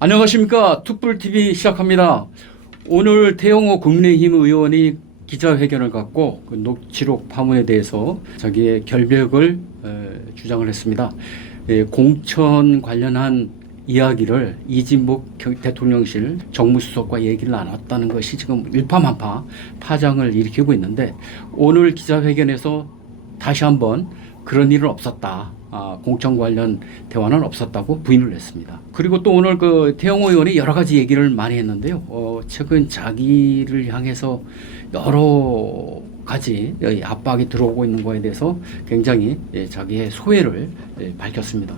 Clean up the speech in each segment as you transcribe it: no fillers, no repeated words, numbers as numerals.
안녕하십니까. 투뿔TV 시작합니다. 오늘 태영호 국민의힘 의원이 기자회견을 갖고 그 녹취록 파문에 대해서 자기의 결백을 주장을 했습니다. 공천 관련한 이야기를 이진복 대통령실 정무수석과 얘기를 나눴다는 것이 지금 일파만파 파장을 일으키고 있는데, 오늘 기자회견에서 다시 한번 그런 일은 없었다. 공천 관련 대화는 없었다고 부인을 했습니다. 그리고 또 오늘 그 태영호 의원이 여러 가지 얘기를 많이 했는데요. 최근 자기를 향해서 여러 가지 압박이 들어오고 있는 거에 대해서 굉장히 자기의 소회를 밝혔습니다.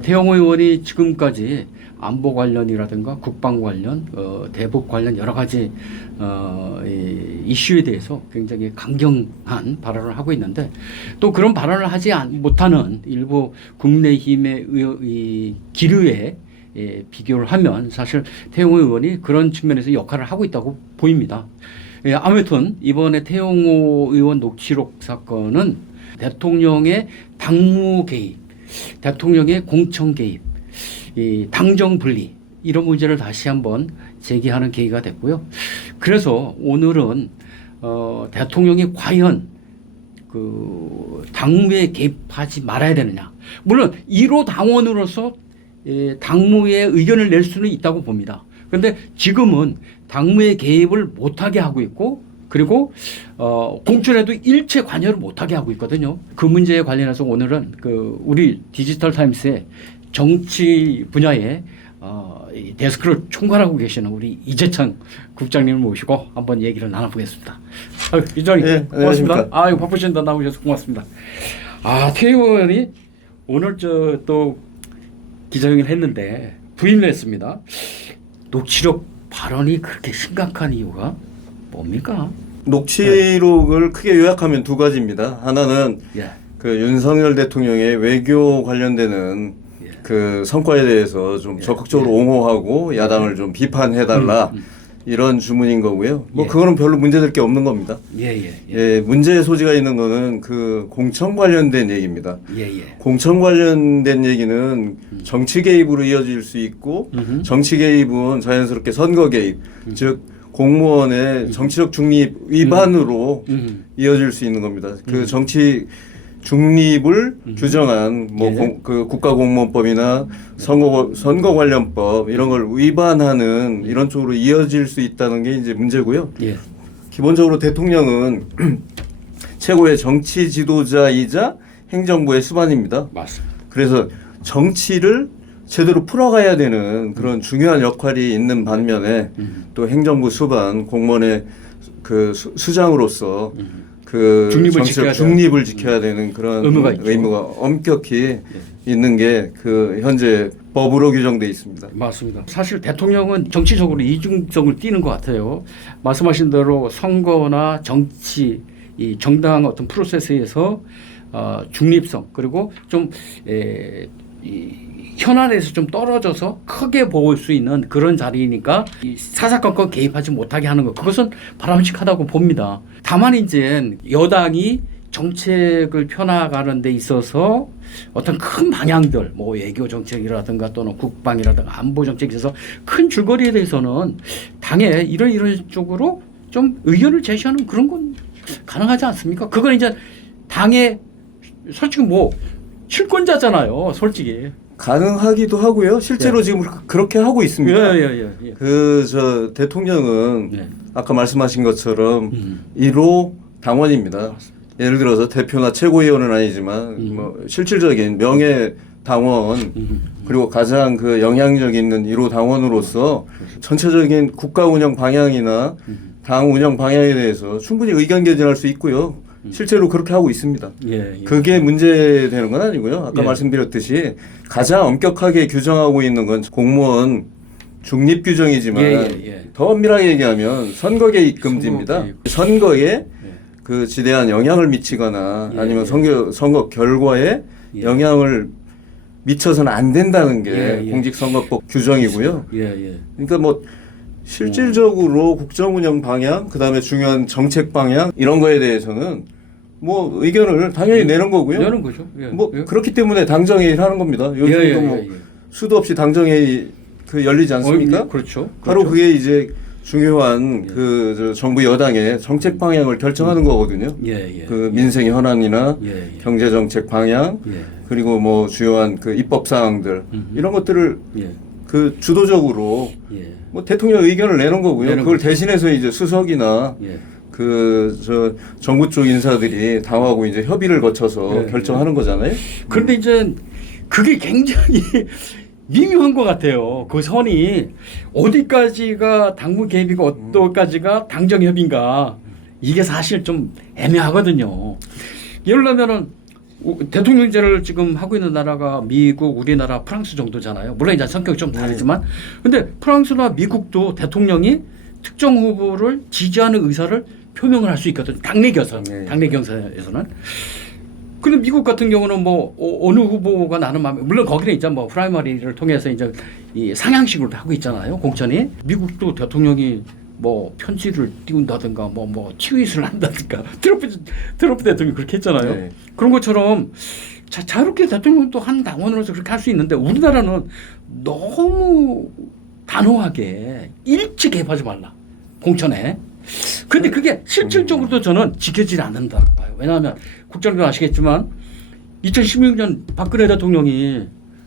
태영호 의원이 지금까지 안보 관련이라든가 국방 관련, 대북 관련 여러 가지 이슈에 대해서 굉장히 강경한 발언을 하고 있는데, 또 그런 발언을 하지 못하는 일부 국민의힘의 기류에 비교를 하면 사실 태영호 의원이 그런 측면에서 역할을 하고 있다고 보입니다. 아무튼 이번에 태영호 의원 녹취록 사건은 대통령의 당무 개입, 대통령의 공천 개입, 이 당정 분리, 이런 문제를 다시 한번 제기하는 계기가 됐고요. 그래서 오늘은 대통령이 과연 그 당무에 개입하지 말아야 되느냐. 물론 1호 당원으로서 당무에 의견을 낼 수는 있다고 봅니다. 그런데 지금은 당무에 개입을 못하게 하고 있고, 그리고 공천에도 일체 관여를 못하게 하고 있거든요. 그 문제에 관련해서 오늘은 그 우리 디지털 타임스의 정치 분야에 데스크를 총괄하고 계시는 우리 이재창 국장님을 모시고 한번 얘기를 나눠보겠습니다. 이장님, 네, 고맙습니다. 이거 바쁘신데 나오셔서 고맙습니다. 태영호 의원이 오늘 또 기자회견을 했는데 부인을 했습니다. 녹취록 발언이 그렇게 심각한 이유가 뭡니까? 녹취록을 크게 요약하면 두 가지입니다. 하나는 그 윤석열 대통령의 외교 관련되는 그 성과에 대해서 좀 적극적으로 옹호하고 야당을 좀 비판해달라, 이런 주문인 거고요. 그거는 별로 문제될 게 없는 겁니다. 문제의 소지가 있는 거는 그 공천 관련된 얘기입니다. 공천 관련된 얘기는 정치 개입으로 이어질 수 있고, 정치 개입은 자연스럽게 선거 개입, 즉 공무원의 정치적 중립 위반으로 이어질 수 있는 겁니다. 그 정치 중립을 규정한 그 국가공무원법이나 선거 관련법, 이런 걸 위반하는 이런 쪽으로 이어질 수 있다는 게 이제 문제고요. 기본적으로 대통령은 최고의 정치 지도자이자 행정부의 수반입니다. 맞습니다. 그래서 정치를 제대로 풀어가야 되는 그런 중요한 역할이 있는 반면에 또 행정부 수반, 공무원의 그 수장으로서 그 중립을 지켜야 되는 그런 의무가 엄격히 있는 게 그 현재 법으로 규정돼 있습니다. 맞습니다. 사실 대통령은 정치적으로 이중성을 띠는 것 같아요. 말씀하신 대로 선거나 정치, 이 정당 어떤 프로세스에서 중립성, 그리고 좀 현안에서 좀 떨어져서 크게 볼 수 있는 그런 자리니까 이 사사건건 개입하지 못하게 하는 것, 그것은 바람직하다고 봅니다. 다만 이제 여당이 정책을 펴나가는 데 있어서 어떤 큰 방향들, 외교 정책이라든가 또는 국방이라든가 안보 정책에 있어서 큰 줄거리에 대해서는 당에 이런 쪽으로 좀 의견을 제시하는 그런 건 가능하지 않습니까? 그건 이제 당의 솔직히 실권자잖아요, 솔직히. 가능하기도 하고요. 실제로 지금 그렇게 하고 있습니다. 그 대통령은 아까 말씀하신 것처럼 1호 당원입니다. 예를 들어서 대표나 최고위원은 아니지만 실질적인 명예 당원, 그리고 가장 그 영향력 있는 1호 당원으로서 전체적인 국가 운영 방향이나 당 운영 방향에 대해서 충분히 의견 개진할 수 있고요. 실제로 그렇게 하고 있습니다. 그게 문제되는 건 아니고요. 아까 말씀드렸듯이 가장 엄격하게 규정하고 있는 건 공무원 중립 규정이지만 더 엄밀하게 얘기하면 선거 개입 금지입니다. 선거에 그 지대한 영향을 미치거나 아니면 선거 결과에 영향을 미쳐서는 안 된다는 게 공직선거법 규정이고요. 그러니까 실질적으로 국정운영 방향, 그다음에 중요한 정책 방향, 이런 거에 대해서는 의견을 당연히 내는 거고요. 내는 거죠. 그렇기 때문에 당정회의를 하는 겁니다. 요즘도 수도 없이 당정회의 그 열리지 않습니까? 그렇죠. 바로 그렇죠. 그게 이제 중요한 그 정부 여당의 정책 방향을 결정하는 거거든요. 그 민생 현안이나 경제 정책 방향 그리고 뭐 주요한 그 입법 사항들 이런 것들을 그 주도적으로 뭐 대통령 의견을 내는 거고요. 그걸 대신해서 이제 수석이나 그 저 정부 쪽 인사들이 당하고 이제 협의를 거쳐서 결정하는 거잖아요. 그런데 이제 그게 굉장히 미묘한 것 같아요. 그 선이 어디까지가 당무 개입이고 어디까지가 당정 협의인가 이게 사실 좀 애매하거든요. 예를 들면은 대통령제를 지금 하고 있는 나라가 미국, 우리나라, 프랑스 정도잖아요. 물론 이제 성격이 좀 다르지만, 근데 프랑스나 미국도 대통령이 특정 후보를 지지하는 의사를 표명을 할 수 있거든요. 당내 경선에서는. 근데 미국 같은 경우는 뭐 어느 후보가 나는 마음에 물론 거기는 이제 뭐 프라이머리를 통해서 이제 이 상향식으로 하고 있잖아요. 공천이. 미국도 대통령이 뭐 편지를 띄운다든가 뭐 트윗을 한다든가 트럼프 대통령이 그렇게 했잖아요. 그런 것처럼 자유롭게 대통령도 한 당원으로서 그렇게 할 수 있는데 우리나라는 너무 단호하게 일찍 개입하지 말라 공천에. 근데 그게 실질적으로도 저는 지켜지지 않는다 봐요. 왜냐하면 국장도 아시겠지만 2016년 박근혜 대통령이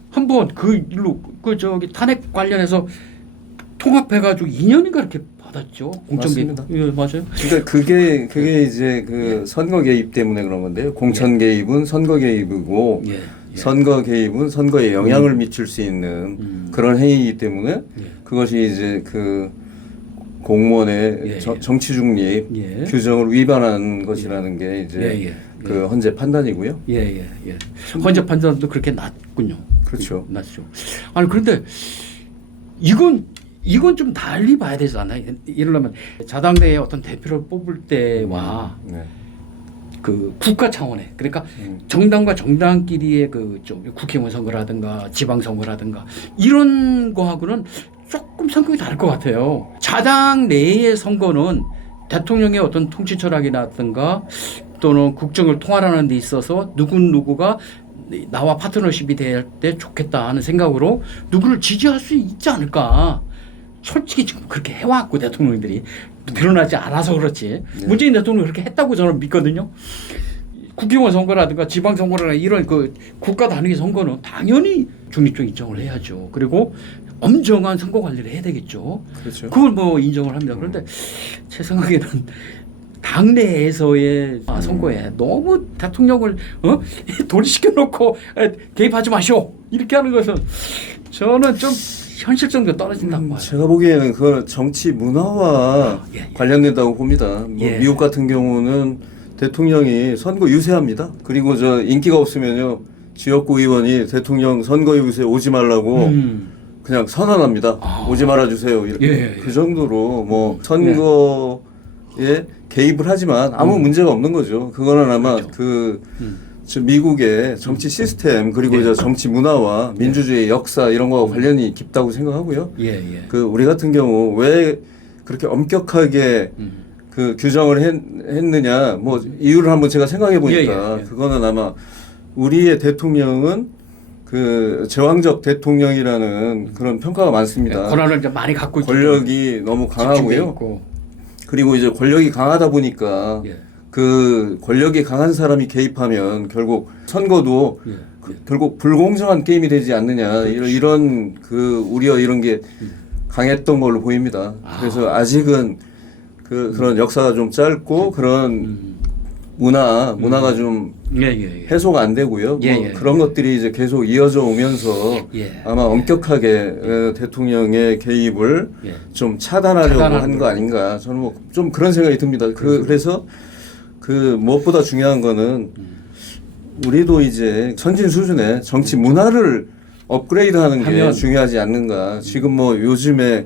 한번 그 일로 그 저기 탄핵 관련해서 통합해가지고 2년인가 이렇게 받았죠. 공천 개입. 예, 맞아요. 그러니까 그게 이제 그 선거 개입 때문에 그런 건데요. 공천 개입은 선거 개입이고 선거 개입은 선거에 영향을 미칠 수 있는 그런 행위이기 때문에 그것이 이제 그 공무원의 정치 중립 규정을 위반한 것이라는 게 이제 그 헌재 판단이고요. 헌재 판단도 그렇게 낮군요. 그렇죠. 낮죠. 아니 그런데 이건 좀 달리 봐야 되지 않나요? 이러려면 자당내의 어떤 대표를 뽑을 때와 그 국가 차원의 그러니까 정당과 정당끼리의 그 좀 국회의원 선거라든가 지방 선거라든가 이런 거하고는 조금 성격이 다를 것 같아요. 자당 내의 선거는 대통령의 어떤 통치 철학이라든가 또는 국정을 통할하는 데 있어서 누구가 나와 파트너십이 될 때 좋겠다 하는 생각으로 누구를 지지할 수 있지 않을까. 솔직히 지금 그렇게 해왔고 대통령들이 드러나지 않아서 그렇지. 문재인 대통령이 그렇게 했다고 저는 믿거든요. 국회의원 선거라든가 지방선거라든가 이런 그 국가 단위 선거는 당연히 중립적 인정을 해야죠. 그리고 엄정한 선거 관리를 해야 되겠죠. 그렇죠. 그걸 뭐 인정을 합니다. 그런데 제 생각에는 당내에서의 선거에 너무 대통령을 돌이시켜 놓고 개입하지 마시오 이렇게 하는 것은 저는 좀 현실성도 떨어진다고 봐요. 제가 보기에는 그 정치 문화와 관련된다고 봅니다. 뭐 미국 같은 경우는 대통령이 선거 유세합니다. 그리고 저 인기가 없으면요 지역구 의원이 대통령 선거 유세 오지 말라고 그냥 선언합니다. 오지 말아주세요. 이렇게 그 정도로 뭐 선거에 개입을 하지만 아무 문제가 없는 거죠. 그거는 아마 그 미국의 정치 시스템 그리고 이제 정치 문화와 민주주의 역사 이런 거와 관련이 깊다고 생각하고요. 그 우리 같은 경우 왜 그렇게 엄격하게 그 규정을 했느냐 뭐 이유를 한번 제가 생각해 보니까 그거는 아마 우리의 대통령은 그 제왕적 대통령이라는 그런 평가가 많습니다. 권한을 이제 많이 갖고 있고 권력이 너무 강하고요. 그리고 이제 권력이 강하다 보니까 그 권력이 강한 사람이 개입하면 결국 선거도 결국 불공정한 게임이 되지 않느냐 이런 그 우려 이런 게 강했던 걸로 보입니다. 그래서 아직은 그런 역사가 좀 짧고 그런 문화가 좀 해소가 안 되고요. 뭐 그런 것들이 이제 계속 이어져 오면서 아마 엄격하게 대통령의 개입을 좀 차단하려고 한 거 아닌가. 저는 뭐 좀 그런 생각이 듭니다. 그래서 그 무엇보다 중요한 거는 우리도 이제 선진 수준의 정치 문화를 업그레이드하는 게 중요하지 않는가. 지금 뭐 요즘에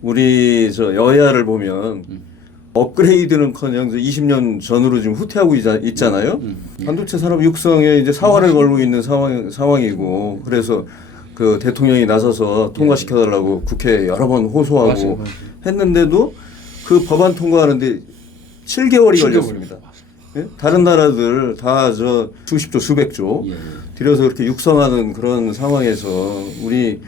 우리 저 여야를 보면 업그레이드는커녕 20년 전으로 지금 후퇴하고 있잖아요. 반도체 산업 육성에 이제 사활을 걸고 있는 상황이고 그래서 그 대통령이 나서서 통과시켜달라고 국회에 여러 번 호소하고 했는데도 그 법안 통과하는데 7개월이 걸렸습니다. 다른 나라들 다 저 수십조 수백조 들여서 그렇게 육성하는 그런 상황에서 우리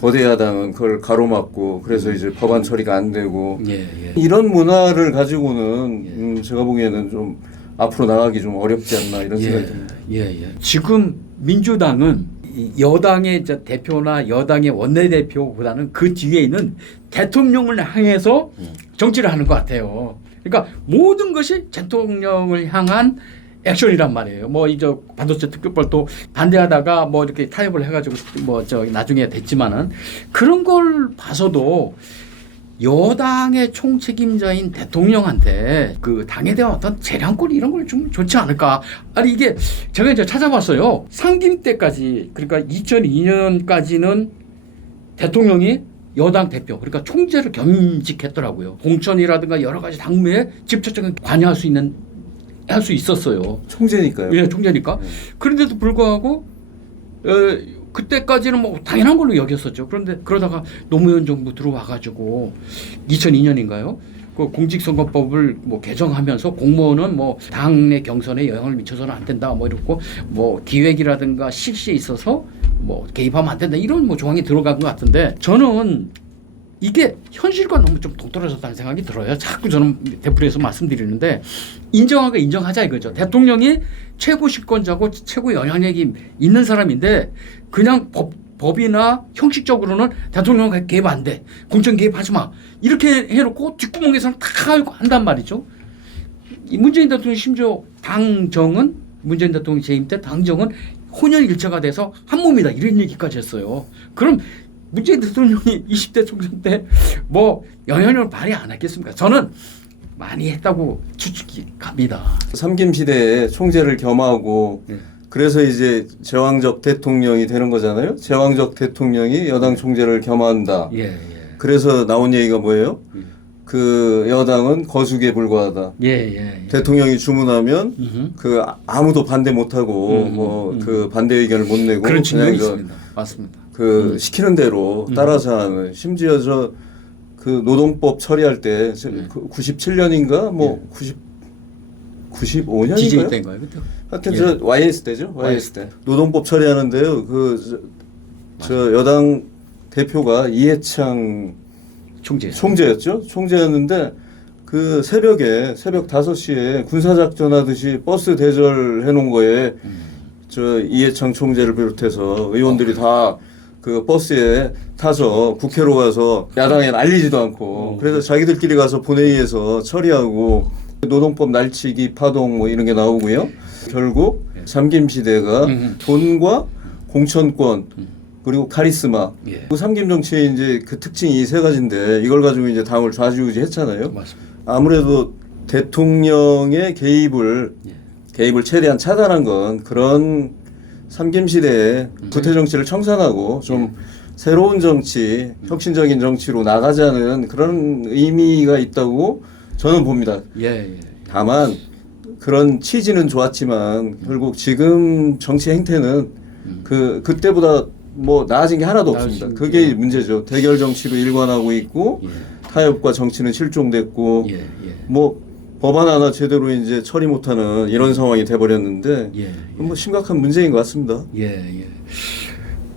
거대 야당은 그걸 가로막고 그래서 이제 법안 처리가 안 되고 예, 예. 이런 문화를 가지고는 제가 보기에는 좀 앞으로 나가기 좀 어렵지 않나 이런 생각이 듭니다. 예, 예. 지금 민주당은 이 여당의 대표나 여당의 원내대표보다는 그 뒤에 있는 대통령을 향해서 정치를 하는 것 같아요. 그러니까 모든 것이 대통령을 향한 액션이란 말이에요. 뭐 이제 반도체 특별법도 반대하다가 뭐 이렇게 타협을 해가지고 뭐 저 나중에 됐지만은 그런 걸 봐서도 여당의 총책임자인 대통령한테 그 당에 대한 어떤 재량권 이런 걸 좀 좋지 않을까? 아니 이게 제가 이제 찾아봤어요. 상김 때까지 그러니까 2002년까지는 대통령이 여당 대표 그러니까 총재를 겸직했더라고요. 공천이라든가 여러 가지 당무에 직접적인 관여할 수 있는 할 수 있었어요. 총재니까요. 예, 총재니까. 그런데도 불구하고 그때까지는 뭐 당연한 걸로 여겼었죠. 그런데 그러다가 노무현 정부 들어와가지고 2002년인가요? 그 공직선거법을 뭐 개정하면서 공무원은 뭐 당내 경선에 영향을 미쳐서는 안 된다. 뭐 이렇고 뭐 기획이라든가 실시에 있어서 뭐 개입하면 안 된다. 이런 뭐 조항이 들어간 것 같은데 저는 이게 현실과 너무 좀 동떨어졌다는 생각이 들어요. 자꾸 저는 대풀에서 말씀드리는데 인정하자 이거죠. 대통령이 최고 실권자고 최고 영향력이 있는 사람인데 그냥 법이나 형식적으로는 대통령 개입 안 돼. 공천 개입하지 마. 이렇게 해놓고 뒷구멍에서는 다 하고 한단 말이죠. 이 문재인 대통령 심지어 당정은 문재인 대통령 재임 때 당정은 혼연일체가 돼서 한 몸이다. 이런 얘기까지 했어요. 그럼 문재인 대통령이 20대 총선 때 뭐 영향력을 발휘 안 했겠습니까? 저는 많이 했다고 추측이 갑니다. 삼김 시대에 총재를 겸하고 그래서 이제 제왕적 대통령이 되는 거잖아요. 제왕적 대통령이 여당 총재를 겸한다. 예, 예. 그래서 나온 얘기가 뭐예요? 그 여당은 거수기에 불과하다. 예, 예, 예. 대통령이 주문하면 그 아무도 반대 못하고 뭐 그 반대 의견을 못 내고 그런 측면이 그냥 있습니다. 맞습니다. 그 시키는 대로 따라서 하는 심지어 저 그 노동법 처리할 때 97년인가 뭐 95년인가요? DJ 때인가요, 그때? 하여튼 저 YS 때죠. YS 때 노동법 처리하는데요. 저 여당 대표가 이해창 총재였죠. 총재였는데 그 새벽 5시에 군사작전 하듯이 버스 대절해 놓은 거에 저 이해창 총재를 비롯해서 의원들이 다 그 버스에 타서 국회로 가서 야당에 알리지도 않고 그래서 자기들끼리 가서 본회의에서 처리하고 노동법 날치기 파동 뭐 이런 게 나오고요. 결국 삼김 시대가 돈과 공천권 그리고 카리스마. 그 삼김 정치의 이제 그 특징이 이 세 가지인데 이걸 가지고 이제 당을 좌지우지했잖아요. 맞습니다. 아무래도 대통령의 개입을 최대한 차단한 건 그런 삼김 시대의 구태 정치를 청산하고 좀 새로운 정치, 혁신적인 정치로 나가자는 그런 의미가 있다고 저는 봅니다. 다만 그런 취지는 좋았지만 결국 지금 정치 행태는 그때보다 뭐 나아진 게 하나도 없습니다. 그게 문제죠. 대결 정치로 일관하고 있고 타협과 정치는 실종됐고 뭐 법안 하나 제대로 이제 처리 못하는 이런 상황이 돼버렸는데 뭐 심각한 문제인 것 같습니다.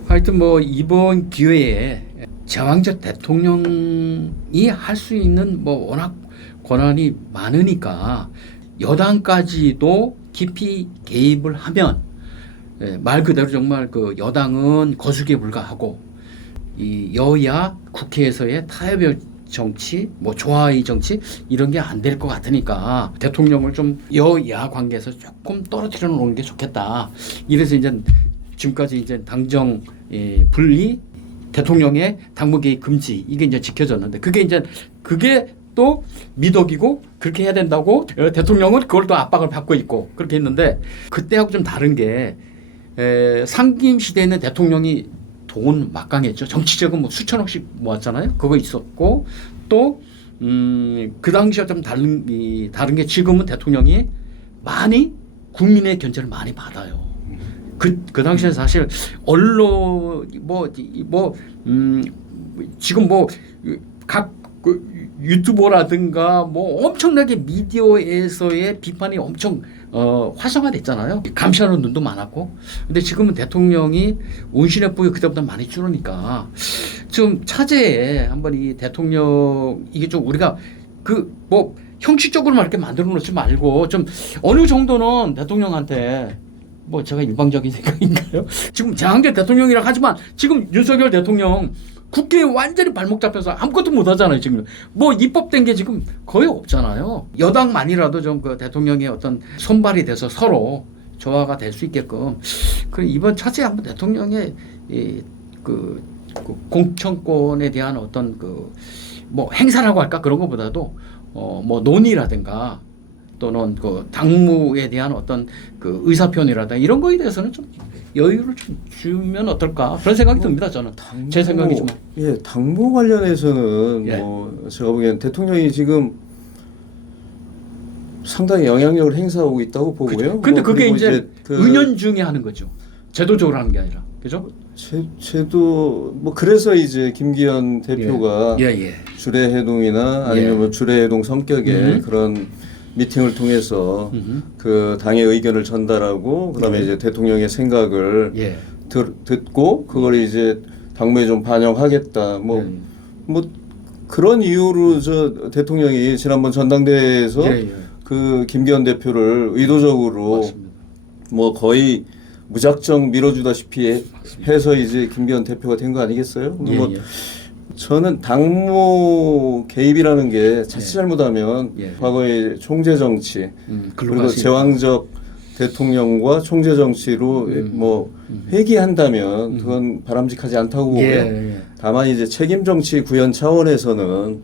하여튼 뭐 이번 기회에 제왕적 대통령이 할 수 있는 뭐 워낙 권한이 많으니까 여당까지도 깊이 개입을 하면 말 그대로 정말 그 여당은 거수기에 불과하고 이 여야 국회에서의 타협의 정치, 뭐 조화의 정치 이런 게 안 될 것 같으니까 대통령을 좀 여야 관계에서 조금 떨어뜨려 놓는 게 좋겠다. 이래서 이제 지금까지 이제 당정 분리, 대통령의 당무 개입 금지 이게 이제 지켜졌는데 그게 또 미덕이고 그렇게 해야 된다고 대통령은 그걸 또 압박을 받고 있고 그렇게 했는데 그때하고 좀 다른 게 상김 시대에는 대통령이 돈 막강했죠. 정치적은 뭐 수천억씩 모았잖아요. 그거 있었고 또 그 당시와 좀 다른 게 지금은 대통령이 많이 국민의 견제를 많이 받아요. 그 당시에 사실 언론 지금 뭐 각 유튜버라든가 뭐 엄청나게 미디어에서의 비판이 엄청 활성화됐잖아요. 감시하는 눈도 많았고. 근데 지금은 대통령이 운신의 폭이 그때보다 많이 줄으니까 좀 차제에 한번 이 대통령 이게 좀 우리가 그 뭐 형식적으로만 이렇게 만들어 놓지 말고 좀 어느 정도는 대통령한테 뭐 제가 일방적인 생각인가요? 지금 재앙제 대통령이라 하지만 지금 윤석열 대통령 국회에 완전히 발목 잡혀서 아무것도 못 하잖아요. 지금 뭐 입법된 게 지금 거의 없잖아요. 여당만이라도 좀 그 대통령의 어떤 손발이 돼서 서로 조화가 될 수 있게끔 그 이번 차제에 한번 대통령의 그 공천권에 대한 어떤 그 뭐 행사라고 할까 그런 것보다도 뭐 논의라든가 또는 그 당무에 대한 어떤 그 의사표현이라든가 이런 거에 대해서는 좀 여유를 좀 주면 어떨까 그런 생각이 듭니다. 저는 제 생각이지만. 예, 당무 관련해서는 예. 뭐 제가 보기엔 대통령이 지금 상당히 영향력을 행사하고 있다고 보고요. 근데 뭐 그게 그리고 이제 그 은연중에 하는 거죠. 제도적으로 하는 게 아니라. 그죠? 제도 뭐 그래서 이제 김기현 대표가 예. 주례회동이나 아니면 예. 뭐 주례회동 성격의 그런 미팅을 통해서 그 당의 의견을 전달하고 그다음에 이제 대통령의 생각을 예. 듣고 그걸 이제 당무에 좀 반영하겠다. 뭐 그런 이유로 저 대통령이 지난번 전당대회에서 그 김기현 대표를 의도적으로 맞습니다. 뭐 거의 무작정 밀어주다시피 해서 이제 김기현 대표가 된 거 아니겠어요? 뭐 저는 당무 개입이라는 게 자칫 잘못하면 과거의 총재 정치 그리고 제왕적 대통령과 총재 정치로 뭐 회귀한다면 그건 바람직하지 않다고 보고요. 다만 이제 책임 정치 구현 차원에서는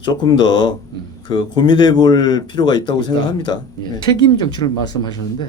조금 더 그 고민해 볼 필요가 있다고 생각합니다. 책임 정치를 말씀하셨는데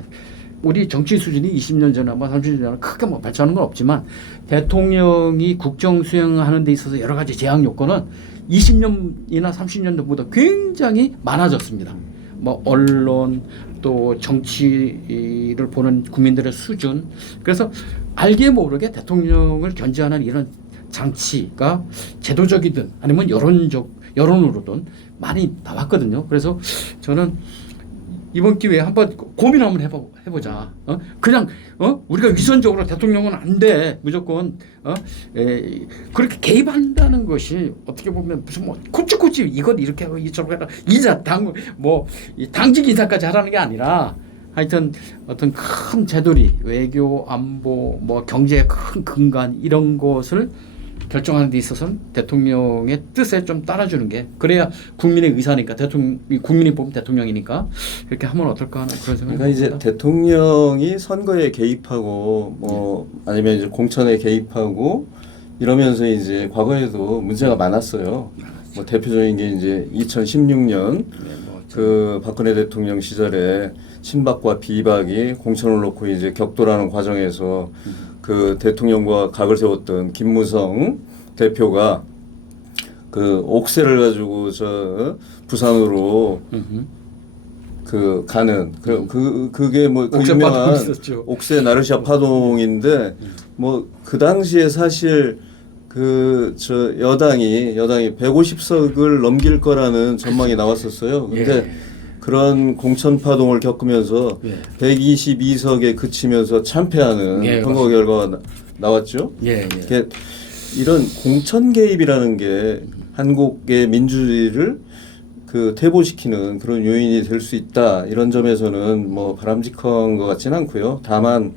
우리 정치 수준이 20년 전에 뭐 30년 전에 크게 뭐 발전하는 건 없지만 대통령이 국정 수행하는 데 있어서 여러 가지 제약 요건은 20년이나 30년 전보다 굉장히 많아졌습니다. 뭐 언론 또 정치를 보는 국민들의 수준 그래서 알게 모르게 대통령을 견제하는 이런 장치가 제도적이든 아니면 여론으로든 많이 나왔거든요. 그래서 저는 이번 기회에 한번 고민 한번 해보자. 그냥 우리가 위선적으로 대통령은 안 돼. 무조건 그렇게 개입한다는 것이 어떻게 보면 무슨 뭐 코치코치 이걸 이렇게 하고 이쪽으로 해라. 이자 당직 인사까지 하라는 게 아니라 하여튼 어떤 큰 제도리 외교 안보 뭐 경제의 큰 근간 이런 것을 결정하는 데 있어서는 대통령의 뜻에 좀 따라주는 게 그래야 국민의 의사니까 국민이 뽑은 대통령이니까 이렇게 하면 어떨까 하는 그런 생각이 그러니까 이제 대통령이 선거에 개입하고 뭐 아니면 이제 공천에 개입하고 이러면서 이제 과거에도 문제가 많았어요. 뭐 대표적인 게 이제 2016년 그 박근혜 대통령 시절에 친박과 비박이 공천을 놓고 이제 격돌하는 과정에서 그 대통령과 각을 세웠던 김무성 대표가 그 옥새를 가지고 저 부산으로 그 가는 그게 뭐 그 유명한 옥새 나르샤 파동인데 뭐 그 당시에 사실 그 저 여당이 150석을 넘길 거라는 전망이 나왔었어요. 근데 그런 공천 파동을 겪으면서 122석에 그치면서 참패하는 선거 결과가 나왔죠. 이런 공천 개입이라는 게 한국의 민주주의를 그 퇴보시키는 그런 요인이 될 수 있다. 이런 점에서는 뭐 바람직한 것 같지는 않고요. 다만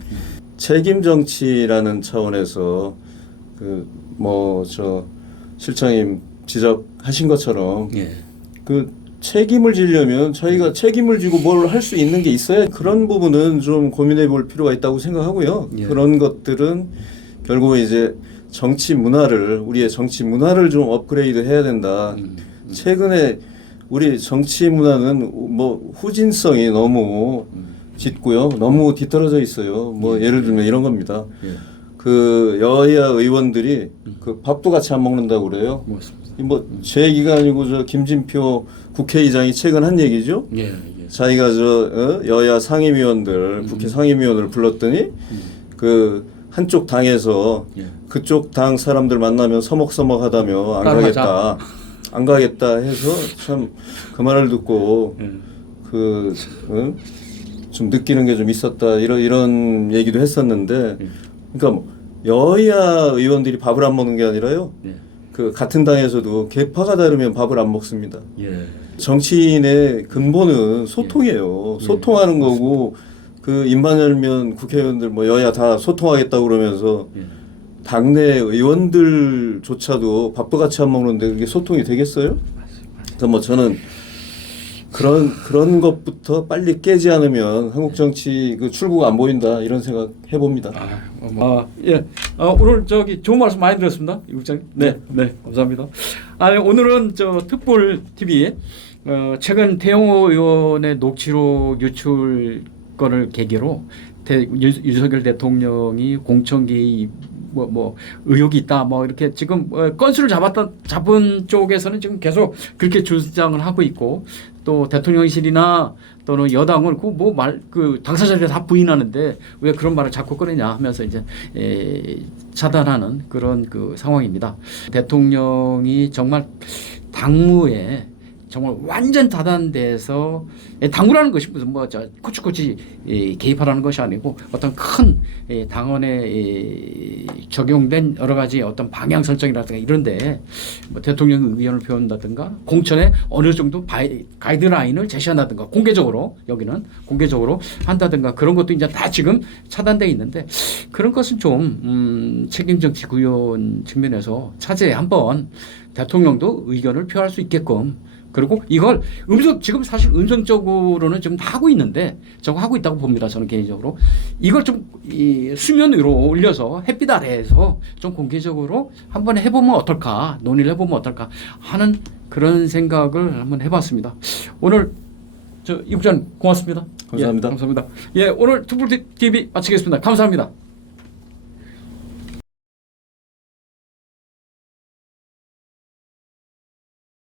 책임 정치라는 차원에서 그 뭐 저 실장님 지적하신 것처럼 그 책임을 지려면 저희가 책임을 지고 뭘 할 수 있는 게 있어야 그런 부분은 좀 고민해 볼 필요가 있다고 생각하고요. 그런 것들은 결국 이제 우리의 정치 문화를 좀 업그레이드 해야 된다. 최근에 우리 정치 문화는 뭐 후진성이 너무 짙고요. 너무 뒤떨어져 있어요. 뭐 예를 들면 이런 겁니다. 그 여야 의원들이 그 밥도 같이 안 먹는다고 그래요. 뭐 제 얘기가 아니고 저 김진표 국회의장이 최근 한 얘기죠. 자기가 저 여야 상임위원들 국회 상임위원을 불렀더니 그 한쪽 당에서 그쪽 당 사람들 만나면 서먹서먹하다며 안 가겠다 해서 참 그 말을 듣고 좀 느끼는 게 좀 있었다 이런 얘기도 했었는데 그러니까 뭐 여야 의원들이 밥을 안 먹는 게 아니라요. 그 같은 당에서도 계파가 다르면 밥을 안 먹습니다. 정치인의 근본은 소통이에요. 소통하는 거고 그 입만 열면 국회의원들 뭐 여야 다 소통하겠다고 그러면서 당내 의원들조차도 밥도 같이 안 먹는데 그게 소통이 되겠어요? 그래서 뭐 저는 그런 것부터 빨리 깨지 않으면 한국 정치 그 출구가 안 보인다 이런 생각 해봅니다. 오늘 좋은 말씀 많이 들었습니다, 이 국장님. 네, 감사합니다. 오늘은 특볼 TV 최근 태영호 의원의 녹취록 유출 건을 계기로 윤석열 대통령이 공천 개입 뭐 의혹이 있다 이렇게 지금 건수를 잡은 쪽에서는 지금 계속 그렇게 주장을 하고 있고 또 대통령실이나 또는 여당은 그 당사자들이 다 부인하는데 왜 그런 말을 자꾸 꺼내냐 하면서 이제 차단하는 그런 그 상황입니다. 대통령이 정말 당무에 정말 완전 다단돼서 당무라는 것이 무슨 코치코치 개입하라는 것이 아니고 어떤 큰 당원에 적용된 여러 가지 어떤 방향 설정이라든가 이런데 뭐 대통령 의견을 표현한다든가 공천에 어느 정도 가이드라인을 제시한다든가 공개적으로 여기는 공개적으로 한다든가 그런 것도 이제 다 지금 차단돼 있는데 그런 것은 좀 책임정치 구현 측면에서 차제에 한번 대통령도 의견을 표할 수 있게끔 그리고 이걸 지금 사실 음성적으로는 지금 다 하고 있는데 저거 하고 있다고 봅니다. 저는 개인적으로 이걸 좀 수면 위로 올려서 햇빛 아래에서 좀 공개적으로 한번 해보면 어떨까 논의를 해보면 어떨까 하는 그런 생각을 한번 해봤습니다. 오늘 이 국장 고맙습니다. 감사합니다. 감사합니다. 오늘 특볼 TV 마치겠습니다. 감사합니다.